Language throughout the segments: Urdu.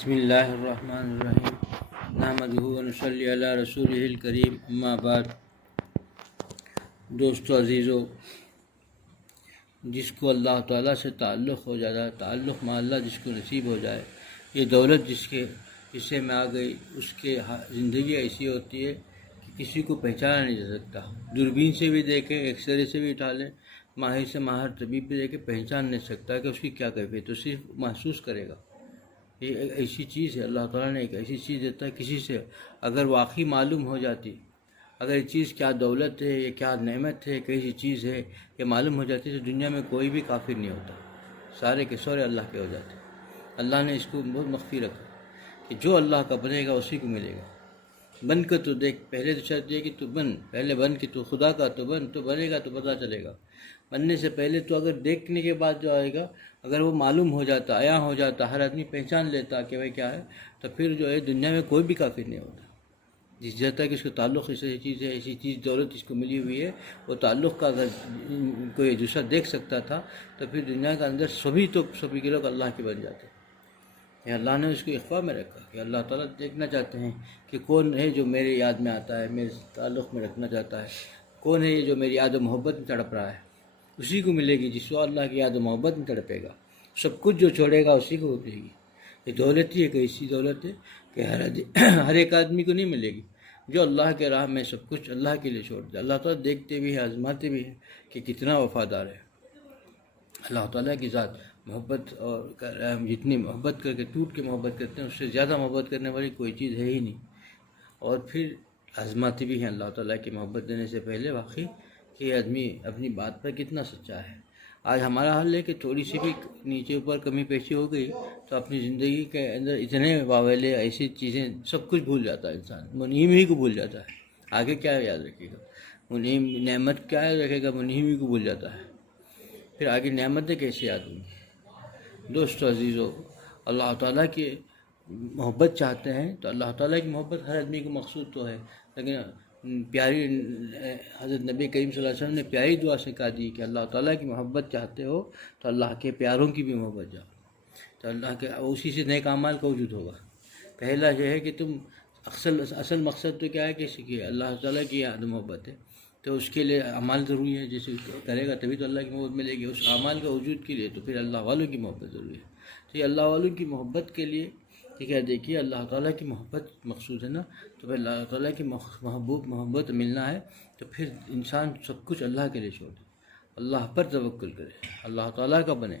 بسم اللہ الرحمن الرحیم نحمدہ ونصلی علی رسولہ الکریم اما بعد۔ دوستو عزیزو، جس کو اللہ تعالیٰ سے تعلق ہو جاتا ہے، تعلق مع اللہ جس کو نصیب ہو جائے، یہ دولت جس کے حصے میں آ گئی، اس کے زندگی ایسی ہوتی ہے کہ کسی کو پہچانا نہیں جا سکتا۔ دوربین سے بھی دیکھیں، ایکس رے سے بھی اٹھا لیں، ماہر سے ماہر طبیب بھی دیکھیں، پہچان نہیں سکتا کہ اس کی کیا کیفیت ہے، تو صرف محسوس کرے گا۔ یہ ایک ایسی چیز ہے، اللہ تعالیٰ نے ایک ایسی چیز دیتا ہے، کسی سے اگر واقعی معلوم ہو جاتی، اگر یہ چیز کیا دولت ہے، یہ کیا نعمت ہے، کیسی چیز ہے، یہ معلوم ہو جاتی تو دنیا میں کوئی بھی کافر نہیں ہوتا، سارے کے سارے اللہ کے ہو جاتے۔ اللہ نے اس کو بہت مخفی رکھا کہ جو اللہ کا بنے گا اسی کو ملے گا۔ بن کر تو دیکھ، پہلے تو شرط یہ کہ تو بن، پہلے بن کہ تو خدا کا تو بن، تو بنے گا تو پتہ چلے گا۔ بننے سے پہلے تو اگر دیکھنے کے بعد جو آئے گا، اگر وہ معلوم ہو جاتا، عیاں ہو جاتا، ہر آدمی پہچان لیتا کہ بھائی کیا ہے، تو پھر جو ہے دنیا میں کوئی بھی کافر نہیں ہوتا۔ جس جہاں کہ اس کا تعلق ایسی چیز ہے، ایسی چیز دولت اس کو ملی ہوئی ہے، وہ تعلق کا اگر کوئی دوسرا دیکھ سکتا تھا تو پھر دنیا کے اندر سبھی کے لوگ اللہ کے بن جاتے۔ یہ اللہ نے اس کو اخفاء میں رکھا کہ اللہ تعالیٰ دیکھنا چاہتے ہیں کہ کون ہے جو میرے یاد میں آتا ہے، میرے تعلق میں رکھنا چاہتا ہے، کون ہے جو میری یاد و محبت میں تڑپ رہا ہے، اسی کو ملے گی جس کو اللہ کی یاد و محبت میں تڑپے گا۔ سب کچھ جو چھوڑے گا اسی کو ملے گی۔ یہ دولت ہی ایک ایسی دولت ہے کہ ہر ایک آدمی کو نہیں ملے گی، جو اللہ کے راہ میں سب کچھ اللہ کے لیے چھوڑ دے۔ اللہ تعالیٰ دیکھتے بھی ہے، آزماتے بھی ہیں کہ کتنا وفادار ہے۔ اللہ تعالیٰ کی ذات محبت، اور جتنی محبت کر کے ٹوٹ کے محبت کرتے ہیں، اس سے زیادہ محبت کرنے والی کوئی چیز ہے ہی نہیں۔ اور پھر آزماتے بھی ہیں اللہ تعالیٰ کی محبت دینے سے پہلے واقعی کہ آدمی اپنی بات پر کتنا سچا ہے۔ آج ہمارا حال ہے کہ تھوڑی سی بھی نیچے اوپر کمی پیشی ہو گئی تو اپنی زندگی کے اندر اتنے واویلے، ایسی چیزیں، سب کچھ بھول جاتا ہے انسان، منعیم ہی کو بھول جاتا ہے۔ آگے کیا یاد رکھے گا؟ منعیم نعمت کیا یاد رکھے گا؟ منعیم ہی کو بھول جاتا ہے، پھر آگے نعمتیں کیسے یاد ہوں گی؟ دوستو عزیزو، اللہ تعالیٰ کی محبت چاہتے ہیں تو اللہ تعالیٰ کی محبت ہر آدمی کو مقصود تو ہے، لیکن پیاری حضرت نبی کریم صلی اللہ علیہ وسلم نے پیاری دعا سکھا دی کہ اللہ تعالیٰ کی محبت چاہتے ہو تو اللہ کے پیاروں کی بھی محبت جاؤ، تو اللہ کے اسی سے نیک اعمال کا وجود ہوگا۔ پہلا جو ہے کہ تم اصل مقصد تو کیا ہے کہ اللہ تعالیٰ کی یاد محبت ہے، تو اس کے لیے اعمال ضروری ہے، جیسے کرے گا تبھی تو اللہ کی محبت ملے گی۔ اس اعمال کا وجود کے لیے تو پھر اللہ والوں کی محبت ضروری ہے۔ تو یہ اللہ والوں کی محبت کے لیے ٹھیک ہے، دیکھیے اللہ تعالیٰ کی محبت مقصود ہے نا، تو پھر اللہ تعالیٰ کی محبت ملنا ہے تو پھر انسان سب کچھ اللہ کے لیے چھوڑ دے، اللہ پر توکل کرے، اللہ تعالیٰ کا بنے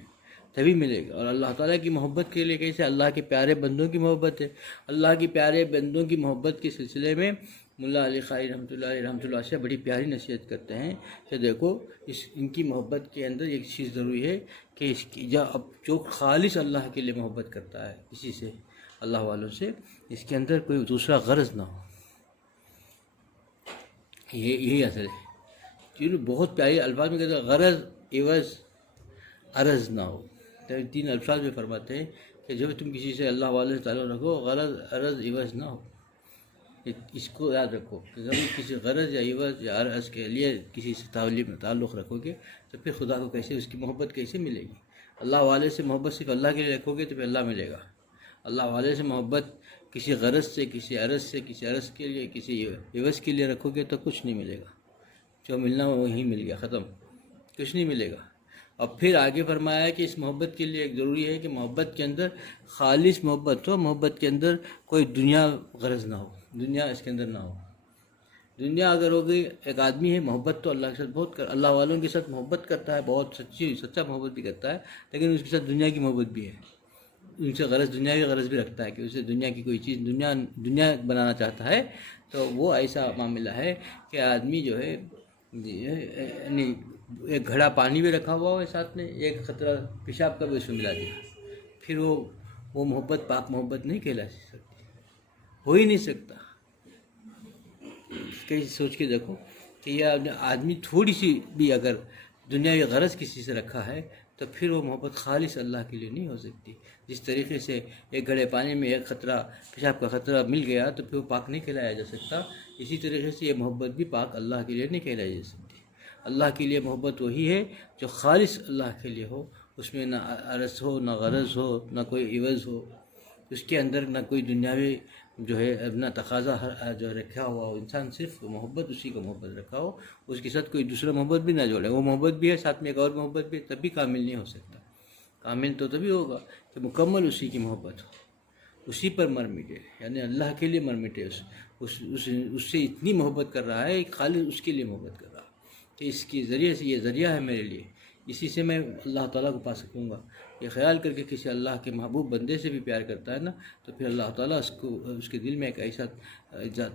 تبھی ملے گا۔ اور اللہ تعالیٰ کی محبت کے لیے کیسے؟ اللہ کے پیارے بندوں کی محبت ہے۔ اللہ کے پیارے بندوں کی محبت کے سلسلے میں ملا علی قاری رحمۃ اللہ سے بڑی پیاری نصیحت کرتے ہیں کہ دیکھو ان کی محبت کے اندر ایک چیز ضروری ہے کہ جو خالص اللہ کے لیے محبت کرتا ہے کسی سے، اللہ والوں سے، اس کے اندر کوئی دوسرا غرض نہ ہو۔ یہی اصل ہے، کیونکہ بہت پیاری الفاظ میں کہتے ہیں غرض، عوض، عرض نہ ہو۔ تو 3 الفاظ میں فرماتے ہیں کہ جب تم کسی سے اللہ والوں سے تعلق رکھو، غرض، عرض، عوض نہ ہو۔ اس کو یاد رکھو کہ جب کسی غرض یا عوض یا عرض کے لیے کسی سے تعلق رکھو گے تو پھر خدا کو کیسے، اس کی محبت کیسے ملے گی؟ اللہ والے سے محبت صرف اللہ کے لیے رکھو گے تو پھر اللہ ملے گا۔ اللہ والے سے محبت کسی غرض سے، کسی عرض سے، کسی عرض کے لیے، کسی عوض کے لیے رکھو گے تو کچھ نہیں ملے گا۔ جو ملنا وہیں مل گیا، ختم، کچھ نہیں ملے گا۔ اور پھر آگے فرمایا ہے کہ اس محبت کے لیے ایک ضروری ہے کہ محبت کے اندر خالص محبت ہو، محبت کے اندر کوئی دنیا غرض نہ ہو، دنیا اس کے اندر نہ ہو۔ دنیا اگر ہو گئی، ایک آدمی ہے محبت تو اللہ کے ساتھ بہت اللہ والوں کے ساتھ محبت کرتا ہے، بہت سچا محبت بھی کرتا ہے، لیکن اس کے ساتھ دنیا کی محبت بھی ہے، ان سے غرض، دنیا کی غرض بھی رکھتا ہے کہ اسے دنیا کی کوئی چیز، دنیا بنانا چاہتا ہے، تو وہ ایسا معاملہ ہے کہ آدمی جو ہے یعنی ایک گھڑا پانی بھی رکھا ہوا ہے ساتھ میں، ایک خطرہ پیشاب کا بھی اس میں ملا دیا، پھر وہ محبت پاک محبت نہیں کہلا سکتی، ہو ہی نہیں سکتا۔ کہیں سوچ کے دیکھو کہ یہ آدمی تھوڑی سی بھی اگر دنیا کی غرض کسی سے رکھا ہے تو پھر وہ محبت خالص اللہ کے لیے نہیں ہو سکتی۔ جس طریقے سے ایک گھڑے پانی میں ایک خطرہ پیشاب کا خطرہ مل گیا تو پھر وہ پاک نہیں کہلایا جا سکتا، اسی طریقے سے یہ محبت بھی پاک اللہ کے لیے نہیں کہلائی جا سکتی۔ اللہ کے لیے محبت وہی ہے جو خالص اللہ کے لیے ہو، اس میں نہ عرض ہو، نہ غرض ہو، نہ کوئی عوض ہو، اس کے اندر نہ کوئی دنیاوی جو ہے اپنا تقاضا جو رکھا ہوا ہو، انسان صرف محبت اسی کو محبت رکھا ہو، اس کے ساتھ کوئی دوسرا محبت بھی نہ جوڑے، وہ محبت بھی ہے ساتھ میں ایک اور محبت بھی ہے، تب بھی کامل نہیں ہو سکتا۔ کامل تو تبھی ہوگا کہ مکمل اسی کی محبت ہو، اسی پر مر مٹے، یعنی اللہ کے لیے مر مٹے، اس سے اتنی محبت کر رہا ہے کہ خالص اس کے لیے محبت کر رہا ہے کہ اس کے ذریعے سے یہ ذریعہ ہے میرے لیے، اسی سے میں اللہ تعالیٰ کو پا سکوں گا۔ یہ خیال کر کے کسی اللہ کے محبوب بندے سے بھی پیار کرتا ہے نا، تو پھر اللہ تعالیٰ اس کے دل میں ایک ایسا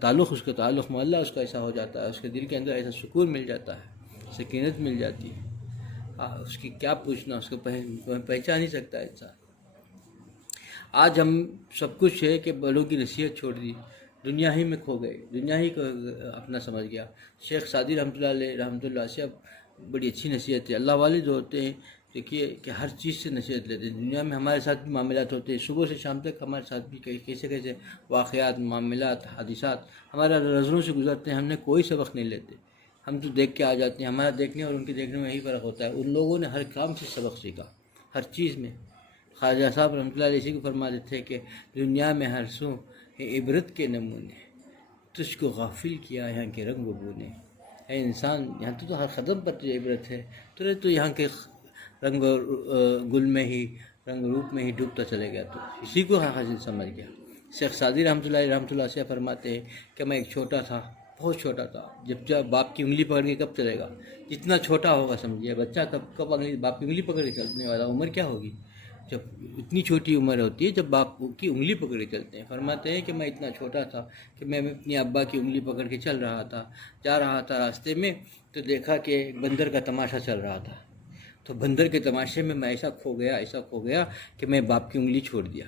تعلق، اس کا تعلق معلّہ اس کا ایسا ہو جاتا ہے، اس کے دل کے اندر ایسا سکون مل جاتا ہے، سکینت مل جاتی ہے، اس کی کیا پوچھنا، اس کو پہچان نہیں سکتا انسان۔ آج ہم سب کچھ ہے کہ بڑوں کی نصیحت چھوڑ دی، دنیا ہی میں کھو گئے، دنیا ہی کو اپنا سمجھ گیا۔ شیخ سعدی رحمۃ اللہ سے بڑی اچھی نصیحت ہے۔ اللہ والے جو ہوتے ہیں دیکھیے کہ ہر چیز سے نصیحت لیتے ہیں، دنیا میں ہمارے ساتھ بھی معاملات ہوتے ہیں، صبح سے شام تک ہمارے ساتھ بھی کیسے واقعات، معاملات، حادثات ہمارا نظروں سے گزرتے ہیں، ہم نے کوئی سبق نہیں لیتے، ہم تو دیکھ کے آ جاتے ہیں۔ ہمارا دیکھنے اور ان کے دیکھنے میں یہی فرق ہوتا ہے، ان لوگوں نے ہر کام سے سبق سیکھا، ہر چیز میں۔ خواجہ صاحب رحمۃ اللہ علیہ کو فرماتے تھے کہ دنیا میں ہر سو ہے عبرت کے نمونے، تجھ کو غافل کیا یہاں کے رنگ و بو نے۔ اے انسان، یہاں تو ہر قدم پر تجھے عبرت ہے، تو یہاں کے رنگ و گل میں ہی، رنگ روپ میں ہی ڈوبتا چلے گیا، تو اسی کو حاصل سمجھ گیا۔ شیخ سعدی رحمۃ اللہ سے فرماتے ہیں کہ میں ایک چھوٹا تھا، بہت چھوٹا تھا، جب باپ کی انگلی پکڑ کے کب چلے گا، جتنا چھوٹا ہوگا سمجھیے، بچہ کب باپ کی انگلی پکڑ کے چلنے والا، عمر کیا ہوگی، جب اتنی چھوٹی عمر ہوتی ہے جب باپ کی انگلی پکڑ کے چلتے ہیں۔ فرماتے ہیں کہ میں اتنا چھوٹا تھا کہ میں اپنی ابا کی انگلی پکڑ کے چل رہا تھا، جا رہا تھا راستے میں، تو دیکھا کہ بندر کا تماشا چل رہا تھا، تو بندر کے تماشے میں ایسا کھو گیا کہ میں باپ کی انگلی چھوڑ دیا۔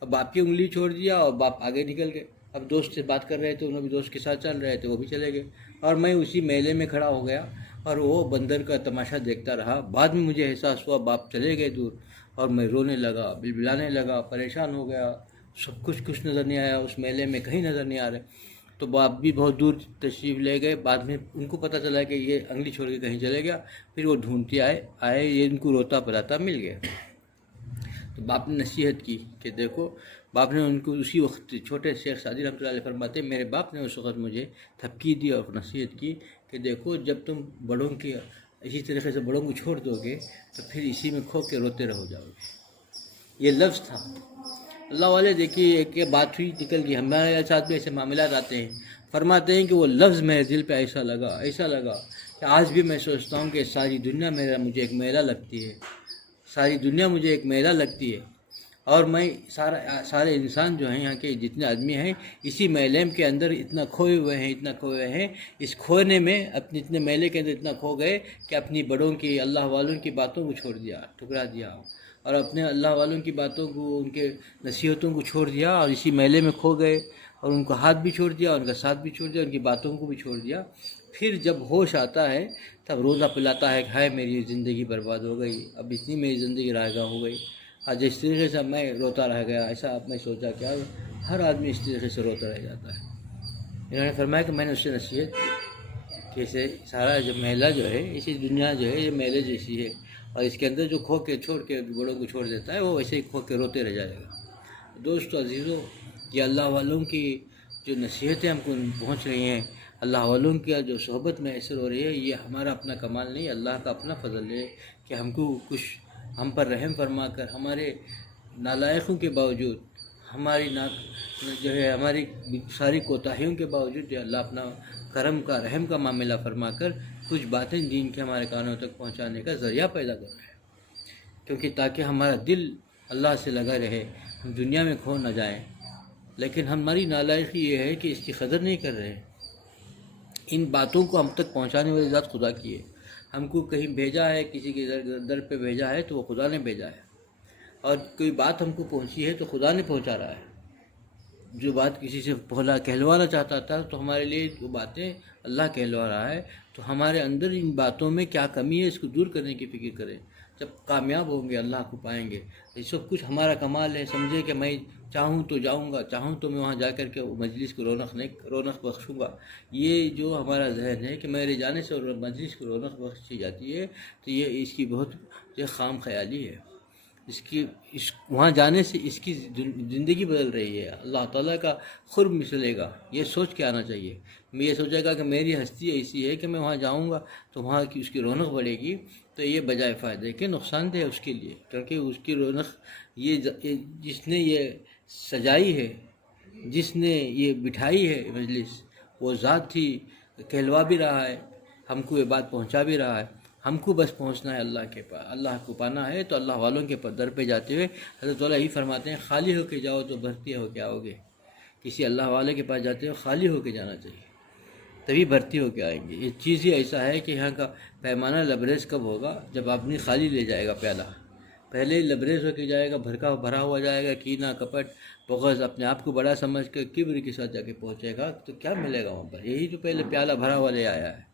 اب باپ کی انگلی چھوڑ دیا اور باپ آگے نکل گئے، اب دوست سے بات کر رہے تھے، انہوں بھی دوست کے ساتھ چل رہے تھے، وہ بھی چلے گئے، اور میں اسی میلے میں کھڑا ہو گیا اور وہ بندر کا تماشا دیکھتا رہا۔ بعد میں مجھے احساس ہوا باپ چلے گئے دور، اور میں رونے لگا، بلبلانے لگا، پریشان ہو گیا، سب کچھ نظر نہیں آیا، اس میلے میں کہیں نظر نہیں آ رہے، تو باپ بھی بہت دور تشریف لے گئے۔ بعد میں ان کو پتہ چلا کہ یہ انگلی چھوڑ کے کہیں چلے گیا، پھر وہ ڈھونڈتے آئے، یہ ان کو روتا پلاتا مل گیا۔ تو باپ نے نصیحت کی کہ دیکھو، باپ نے ان کو اسی وقت، چھوٹے شیخ سعدی رحمۃ اللہ علیہ فرماتے ہیں میرے باپ نے اس وقت مجھے تھپکی دی اور نصیحت کی کہ دیکھو، جب تم بڑوں کی اسی طریقے سے بڑوں کو چھوڑ دو گے تو پھر اسی میں کھو کے روتے رہ جاؤ گے۔ یہ لفظ تھا۔ اللہ والے دیکھیے، ایک بات ہوئی نکل گئی، ہمارے ساتھ بھی ایسے معاملات آتے ہیں۔ فرماتے ہیں کہ وہ لفظ میرے دل پہ ایسا لگا کہ آج بھی میں سوچتا ہوں کہ ساری دنیا مجھے ایک میلہ لگتی ہے، ساری دنیا مجھے ایک میلہ لگتی ہے، اور میں سارے انسان جو ہیں، یہاں کے جتنے آدمی ہیں، اسی میلے کے اندر اتنا کھوئے ہوئے ہیں، اس کھونے میں اتنے میلے کے اندر اتنا کھو گئے کہ اپنی بڑوں کی، اللہ والوں کی باتوں کو چھوڑ دیا، ٹھکرا دیا، اور اپنے اللہ والوں کی باتوں کو، ان کے نصیحتوں کو چھوڑ دیا، اور اسی میلے میں کھو گئے، اور ان کو ہاتھ بھی چھوڑ دیا، ان کا ساتھ بھی چھوڑ دیا، ان کی باتوں کو بھی چھوڑ دیا۔ پھر جب ہوش آتا ہے تب روزہ پلاتا ہے کہ ہائے میری زندگی برباد ہو گئی، اب اتنی میری زندگی رائگاں ہو گئی، آج اس طریقے سے میں روتا رہ گیا۔ ایسا اب میں سوچا کہ ہر آدمی اس طریقے سے روتا رہ جاتا ہے۔ انہوں نے فرمایا کہ میں نے اس سے نصیحت کی کہ اسے سارا جو میلہ جو ہے، اسی دنیا جو ہے یہ میلے جیسی ہے، اور اس کے اندر جو کھو کے چھوڑ کے بڑوں کو چھوڑ دیتا ہے وہ ویسے ہی کھو کے روتے رہ جائے گا۔ دوستو عزیزو، یہ اللہ والوں کی جو نصیحتیں ہم کو پہنچ رہی ہیں، اللہ والوں کی جو صحبت میں اثر ہو رہی ہے، یہ ہمارا اپنا کمال نہیں، اللہ کا اپنا فضل ہے کہ ہم کو کچھ ہم پر رحم فرما کر، ہمارے نالائقوں کے باوجود، ہماری ہماری ساری کوتاہیوں کے باوجود، اللہ اپنا کرم کا، رحم کا معاملہ فرما کر کچھ باتیں دین کے ہمارے کانوں تک پہنچانے کا ذریعہ پیدا کر رہے ہیں، کیونکہ تاکہ ہمارا دل اللہ سے لگا رہے، ہم دنیا میں کھو نہ جائیں۔ لیکن ہماری نالائقی یہ ہے کہ اس کی قدر نہیں کر رہے۔ ان باتوں کو ہم تک پہنچانے والی ذات خدا کی ہے۔ ہم کو کہیں بھیجا ہے، کسی کے در پہ بھیجا ہے تو وہ خدا نے بھیجا ہے، اور کوئی بات ہم کو پہنچی ہے تو خدا نے پہنچا رہا ہے۔ جو بات کسی سے کہلوانا چاہتا تھا تو ہمارے لیے وہ باتیں اللہ کہلوا رہا ہے، تو ہمارے اندر ان باتوں میں کیا کمی ہے اس کو دور کرنے کی فکر کریں۔ جب کامیاب ہوں گے اللہ کو پائیں گے۔ یہ سب کچھ ہمارا کمال ہے، سمجھے کہ میں چاہوں تو جاؤں گا، چاہوں تو میں وہاں جا کر کے مجلس کو رونق بخشوں گا۔ یہ جو ہمارا ذہن ہے کہ میرے جانے سے مجلس کو رونق بخشی جاتی ہے، تو یہ اس کی بہت خام خیالی ہے۔ وہاں جانے سے اس کی زندگی بدل رہی ہے، اللہ تعالیٰ کا قرب ملے گا، یہ سوچ کے آنا چاہیے۔ میں یہ سوچے گا کہ میری ہستی ایسی ہے کہ میں وہاں جاؤں گا تو وہاں کی اس کی رونق بڑھے گی، تو یہ بجائے فائدے کے نقصان دہ ہے اس کے لیے، کیونکہ اس کی رونق جس نے یہ سجائی ہے، جس نے یہ بٹھائی ہے مجلس، وہ ذات ہی کہلوا بھی رہا ہے، ہم کو یہ بات پہنچا بھی رہا ہے۔ ہم کو بس پہنچنا ہے اللہ کے پاس، اللہ کو پانا ہے تو اللہ والوں کے در پہ جاتے ہوئے حضرت والا ہی فرماتے ہیں خالی ہو کے جاؤ تو بھرتی ہو کے آؤ گے۔ کسی اللہ والے کے پاس جاتے ہو خالی ہو کے جانا چاہیے، تبھی بھرتی ہو کے آئیں گے۔ یہ چیز ہی ایسا ہے کہ یہاں کا پیمانہ لبریز کب ہوگا؟ جب آدمی خالی لے جائے گا پیالہ، پہلے لبریز ہو کے جائے گا، بھرا ہوا جائے گا، کینہ کپٹ بغض اپنے آپ کو بڑا سمجھ کر کبر کے ساتھ جا کے پہنچے گا تو کیا ملے گا وہاں پر؟ یہی تو پہلے پیالہ بھرا ہوا لے آیا ہے،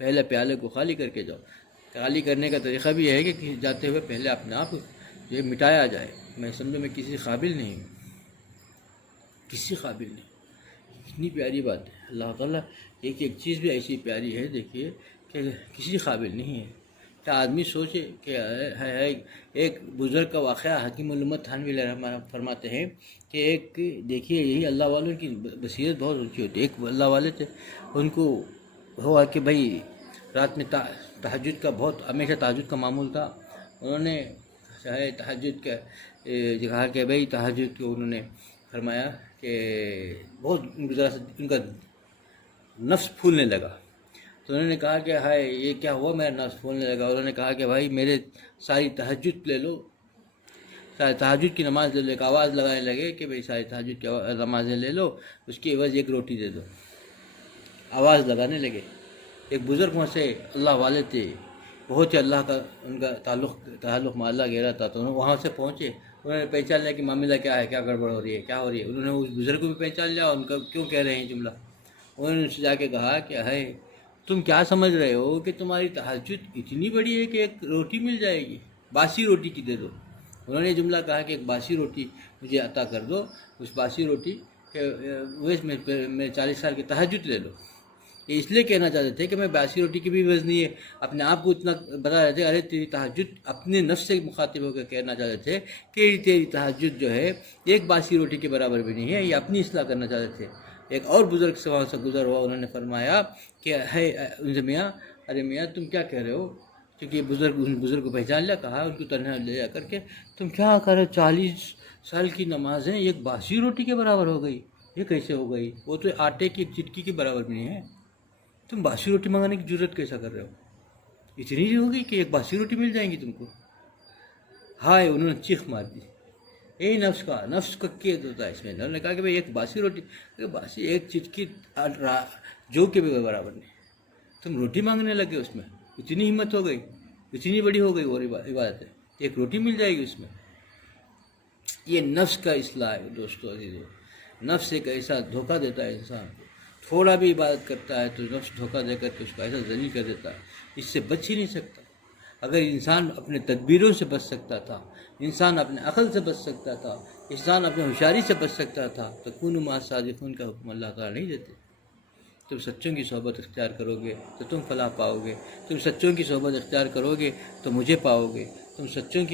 پہلے پیالے کو خالی کر کے جاؤ۔ خالی کرنے کا طریقہ بھی ہے کہ جاتے ہوئے پہلے اپنے آپ یہ مٹایا جائے، میں سمجھو میں کسی قابل نہیں ہوں، کسی قابل نہیں۔ اتنی پیاری بات ہے، اللہ تعالیٰ ایک چیز بھی ایسی پیاری ہے دیکھیے کہ کسی قابل نہیں ہے۔ کیا آدمی سوچے کہ ایک بزرگ کا واقعہ حکیم الامت تھانوی علیہ رحمہ فرماتے ہیں کہ ایک دیکھیے یہی اللہ والوں کی بصیرت بہت اونچی ہوتی ہے۔ ایک اللہ والے تھے، ان کو ہوا کہ بھائی رات میں تہجد کا ہمیشہ تہجد کا معمول تھا، انہوں نے تہجد کا کہا کہ بھائی تہجد کو انہوں نے فرمایا کہ بہت ان کا نفس پھولنے لگا، تو انہوں نے کہا کہ ہائے یہ کیا ہوا میرا نفس پھولنے لگا؟ انہوں نے کہا کہ بھائی میرے ساری تہجد لے لو، ساری تہجد کی نماز لے لو۔ ایک آواز لگانے لگے کہ بھائی ساری تہجد کی نمازیں لے لو، اس کی عوض ایک روٹی دے دو۔ آواز لگانے لگے، ایک بزرگ وہاں سے اللہ والے تھے، بہت ہی اللہ کا ان کا تعلق میں اللہ گہرا تھا، تو انہوں وہاں سے پہنچے، انہوں نے پہچان لیا کہ معاملہ کیا ہے، کیا گڑبڑ ہو رہی ہے، کیا ہو رہی ہے۔ انہوں نے اس بزرگ کو بھی پہچان لیا اور ان کا کیوں کہہ رہے ہیں جملہ، انہوں نے ان سے جا کے کہا کہ ہے تم کیا سمجھ رہے ہو کہ تمہاری تہجد اتنی بڑی ہے کہ ایک روٹی مل جائے گی، باسی روٹی کی دے دو۔ انہوں نے یہ جملہ کہا کہ ایک باسی روٹی مجھے عطا کر دو، اس باسی روٹی کے میں 40 سال کی تہجد لے لو۔ یہ اس لیے کہنا چاہتے تھے کہ میں باسی روٹی کی بھی وزنی ہے، اپنے آپ کو اتنا بتا رہے تھے، ارے تیری تہجد اپنے نفس سے مخاطب ہو کر کہنا چاہتے تھے کہ تیری تہجد جو ہے ایک باسی روٹی کے برابر بھی نہیں ہے، یہ اپنی اصلاح کرنا چاہتے تھے۔ ایک اور بزرگ سے وہاں سے گزر ہوا، انہوں نے فرمایا کہ ہے ان میاں، ارے میاں تم کیا کہہ رہے ہو؟ کیونکہ بزرگ کو پہچان لیا، کہا ان کو تنہا لے جا کر کے تم کیا کر رہے ہو؟ 40 سال کی نمازیں ایک باسی روٹی کے برابر ہو گئی، یہ کیسے ہو گئی؟ وہ تو آٹے کی ایک چٹکی کے برابر بھی نہیں ہے، تم باسی روٹی منگانے کی جرت کیسا کر رہے ہو؟ اتنی ہی ہوگی کہ ایک باسی روٹی مل جائیں گی تم کو؟ ہائے، انہوں نے چیخ مار دی، یہی نفس کا قید ہوتا ہے اس میں۔ انہوں نے کہا کہ بھائی ایک باسی روٹی، باسی ایک چٹکی جو کے بھی برابر نہیں، تم روٹی مانگنے لگے اس میں، اتنی ہمت ہو گئی، اتنی بڑی ہو گئی وہ عبادت ہے، ایک روٹی مل جائے گی اس میں۔ یہ نفس کا اصلاح ہے دوستو عزیزو، نفس ایک ایسا دھوکہ دیتا ہے انسان کو، تھوڑا بھی عبادت کرتا ہے تو نفس دھوکہ دے کر کے اس کو ایسا ذلیل کر دیتا ہے، اس سے بچ ہی نہیں سکتا۔ اگر انسان اپنے تدبیروں سے بچ سکتا تھا، انسان اپنے عقل سے بچ سکتا تھا، انسان اپنے ہوشیاری سے بچ سکتا تھا، تو کونوا مع الصادقین کا حکم اللہ تعالیٰ نہیں دیتے۔ تم سچوں کی صحبت اختیار کرو گے تو تم فلاح پاؤ گے، تم سچوں کی صحبت اختیار کرو گے تو مجھے پاؤ گے، تم سچوں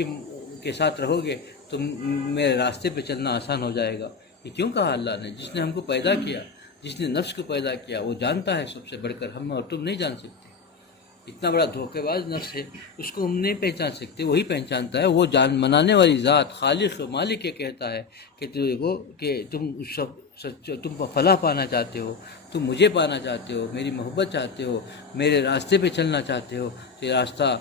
کے ساتھ رہو گے تو میرے راستے پہ چلنا آسان ہو جائے گا۔ یہ کیوں کہا اللہ نے؟ جس نے ہم کو پیدا کیا، جس نے نفس کو پیدا کیا، وہ جانتا ہے سب سے بڑھ کر، ہم اور تم نہیں جان سکتے۔ اتنا بڑا دھوکے باز نفس ہے، اس کو ہم نہیں پہچان سکتے، وہی پہچانتا ہے۔ وہ جان منانے والی ذات خالق مالک یہ کہتا ہے کہ تم فلاح پانا چاہتے ہو، تم مجھے پانا چاہتے ہو، میری محبت چاہتے ہو، میرے راستے پہ چلنا چاہتے ہو، یہ راستہ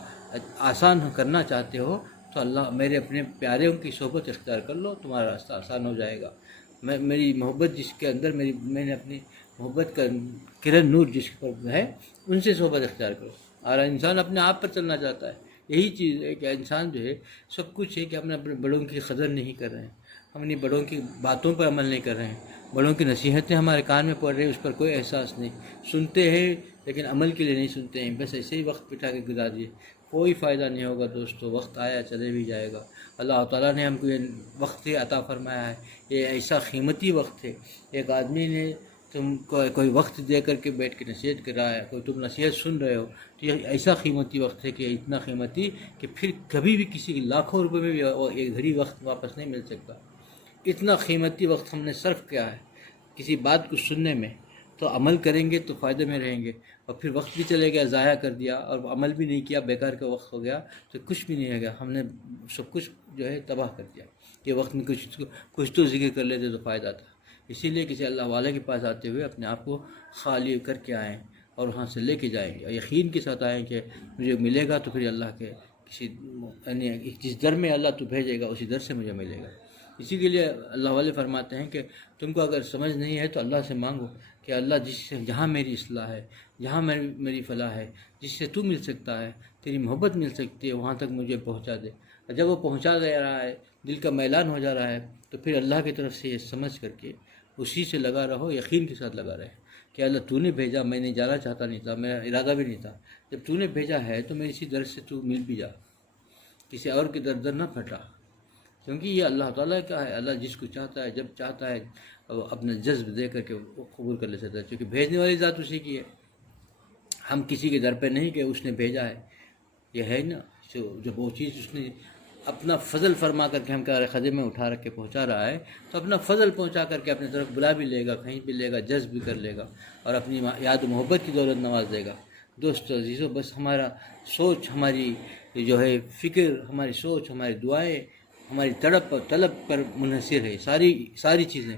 آسان کرنا چاہتے ہو، تو اللہ میرے اپنے پیاروں کی صحبت اختیار کر لو، تمہارا راستہ آسان ہو جائے گا۔ میری محبت جس کے اندر میں نے اپنی محبت کا کرن نور جس پر ہے، ان سے صحبت اختیار کرو۔ اور انسان اپنے آپ پر چلنا چاہتا ہے، یہی چیز ہے کہ انسان جو ہے سب کچھ ہے کہ ہم اپنے بڑوں کی قدر نہیں کر رہے ہیں، ہم اپنی بڑوں کی باتوں پر عمل نہیں کر رہے ہیں، بڑوں کی نصیحتیں ہمارے کان میں پڑ رہی ہیں، اس پر کوئی احساس نہیں، سنتے ہیں لیکن عمل کے لیے نہیں سنتے ہیں، بس ایسے ہی وقت بٹھا کے گزار دیے، کوئی فائدہ نہیں ہوگا دوستو۔ وقت آیا چلے بھی جائے گا، اللہ تعالیٰ نے ہم کو یہ وقت عطا فرمایا ہے، یہ ایسا قیمتی وقت ہے۔ ایک آدمی نے تم کو کوئی وقت دے کر کے بیٹھ کے نصیحت کر رہا ہے، کوئی تم نصیحت سن رہے ہو، تو یہ ایسا قیمتی وقت ہے کہ اتنا قیمتی کہ پھر کبھی بھی کسی لاکھوں روپے میں بھی ایک گھڑی وقت واپس نہیں مل سکتا۔ اتنا قیمتی وقت ہم نے صرف کیا ہے کسی بات کو سننے میں، تو عمل کریں گے تو فائدے میں رہیں گے، اور پھر وقت بھی چلے گیا، ضائع کر دیا اور عمل بھی نہیں کیا، بیکار کا وقت ہو گیا تو کچھ بھی نہیں ہو گیا، ہم نے سب کچھ جو ہے تباہ کر دیا۔ یہ وقت میں کچھ تو ذکر کر لیتے تو فائدہ تھا۔ اسی لیے کسی اللہ والے کے پاس آتے ہوئے اپنے آپ کو خالی کر کے آئیں اور وہاں سے لے کے جائیں گے، یقین کے ساتھ آئیں کہ مجھے ملے گا تو پھر اللہ کے کسی یعنی جس در میں اللہ تو بھیجے گا اسی در سے مجھے ملے گا۔ اسی کے لیے اللہ والے فرماتے ہیں کہ تم کو اگر سمجھ نہیں ہے تو اللہ سے مانگو کہ اللہ جہاں میری اصلاح ہے، جہاں میری فلاح ہے، جس سے تو مل سکتا ہے، تیری محبت مل سکتی ہے، وہاں تک مجھے پہنچا دے۔ اور جب وہ پہنچا دے رہا ہے، دل کا میلان ہو جا رہا ہے، تو پھر اللہ کی طرف سے یہ سمجھ کر کے اسی سے لگا رہو، یقین کے ساتھ لگا رہے کہ اللہ تو نے بھیجا، میں نے جانا چاہتا نہیں تھا، میرا ارادہ بھی نہیں تھا، جب تو نے بھیجا ہے تو میں اسی در سے تو مل بھی جا، کسی اور کے در نہ پھٹا، کیونکہ یہ اللہ تعالیٰ کا ہے۔ اللہ جس کو چاہتا ہے، جب چاہتا ہے، اپنا جذب دے کر کے وہ قبول کر لے سکتا ہے، کیونکہ بھیجنے والی ذات اسی کی ہے۔ ہم کسی کے در پہ نہیں کہ اس نے بھیجا ہے، یہ ہے نا جب وہ چیز اس نے اپنا فضل فرما کر کے ہم کے خدمت میں اٹھا رکھ کے پہنچا رہا ہے، تو اپنا فضل پہنچا کر کے اپنے طرف بلا بھی لے گا، کہیں بھی لے گا، جذب بھی کر لے گا، اور اپنی یاد و محبت کی دولت نواز دے گا۔ دوستو عزیزو، بس ہمارا سوچ، ہماری جو ہے فکر، ہماری سوچ، ہماری دعائیں، ہماری تڑپ اور طلب پر منحصر ہے ساری چیزیں،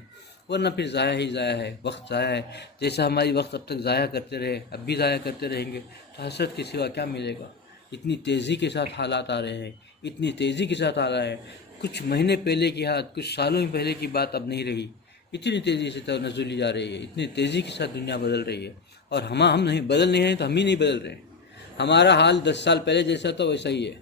ورنہ پھر ضائع ہی ضائع ہے، وقت ضائع ہے۔ جیسا ہماری وقت اب تک ضائع کرتے رہے، اب بھی ضائع کرتے رہیں گے، تو حسرت کے سوا کیا ملے گا؟ اتنی تیزی کے ساتھ حالات آ رہے ہیں، اتنی تیزی کے ساتھ آ رہا ہے، کچھ مہینے پہلے کی بات، کچھ سالوں پہلے کی بات اب نہیں رہی، اتنی تیزی سے تنزلی جا رہی ہے، اتنی تیزی کے ساتھ دنیا بدل رہی ہے، اور ہم نہیں بدل نہیں ہیں تو ہم ہی نہیں بدل رہے ہیں۔ ہمارا حال 10 سال پہلے جیسا تھا ویسا ہی ہے،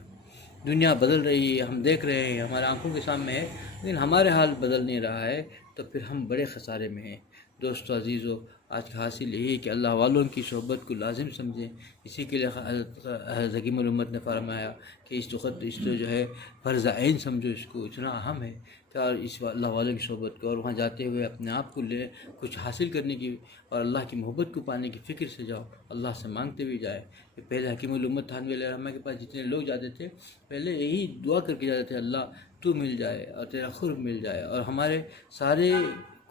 دنیا بدل رہی ہے، ہم دیکھ رہے ہیں، ہمارے آنکھوں کے سامنے ہے، لیکن ہمارے حال بدل نہیں رہا ہے، تو پھر ہم بڑے خسارے میں ہیں۔ دوستو عزیزو، آج کا حاصل یہی ہے کہ اللہ والوں کی صحبت کو لازم سمجھیں۔ اسی کے لیے حضرت حکیم الامت نے فرمایا کہ اس تو جو ہے فرض عین سمجھو، اس کو اتنا اہم ہے کہ اس اللہ والوں کی صحبت کو، اور وہاں جاتے ہوئے اپنے آپ کو لے کچھ حاصل کرنے کی اور اللہ کی محبت کو پانے کی فکر سے جاؤ، اللہ سے مانگتے بھی جائے۔ پہلے حکیم الامت تھانوی علیہ الرحمہ کے پاس جتنے لوگ جاتے تھے، پہلے یہی دعا کر کے جاتے تھے، اللہ تو مل جائے اور تیرا قرب مل جائے، اور ہمارے سارے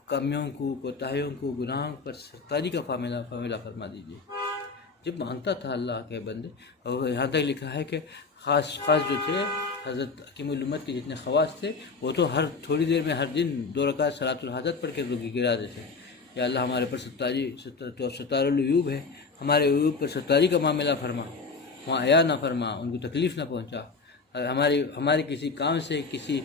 کمیوں کو، کوتاہیوں کو، گناہوں پر ستاری کا فاملہ فرما دیجیے۔ جب مانگتا تھا اللہ کے بندے، اور یہاں تک لکھا ہے کہ خاص جو تھے حضرت حکیم الامت کے جتنے خواص تھے، وہ تو ہر تھوڑی دیر میں ہر دن 2 رکعت صلاۃ الحاجت پڑھ کے گرا دیتے ہیں، یا اللہ ہمارے پر ستار العیوب ہے، ہمارے عیوب پر ستاری کا معاملہ فرما، وہاں حیا نہ فرما، ان کو تکلیف نہ پہنچا، ہمارے کسی کام سے، کسی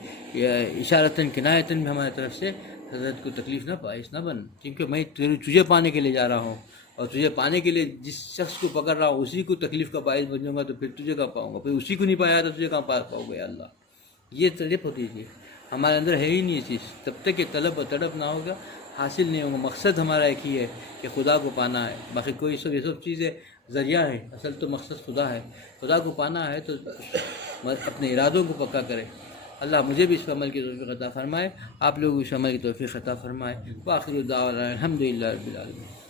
اشارتاً کنایتاً بھی ہماری طرف سے حضرت کو تکلیف نہ باعث نہ بن، کیونکہ میں تجھے پانے کے لیے جا رہا ہوں، اور تجھے پانے کے لیے جس شخص کو پکڑ رہا ہوں اسی کو تکلیف کا باعث بن جاؤں گا، تو پھر تجھے کہاں پاؤں گا؟ پھر اسی کو نہیں پایا تو تجھے کہاں پاؤں گا؟ اللہ، یہ طلب ہوتی تھی ہمارے اندر، ہے ہی نہیں یہ چیز۔ تب تک یہ طلب اور تڑپ نہ ہوگا، حاصل نہیں ہوگا۔ مقصد ہمارا ایک ہی ہے کہ خدا کو پانا ہے، باقی کوئی یہ سب چیزیں ذریعہ ہے، اصل تو مقصد خدا ہے۔ خدا کو پانا ہے تو اپنے ارادوں کو پکا کرے۔ اللہ مجھے بھی اس عمل کی توفیق عطا فرمائے، آپ لوگوں کو اس عمل کی توفیق عطا فرمائے۔ وآخر دعوانا الحمدللہ رب العالمین۔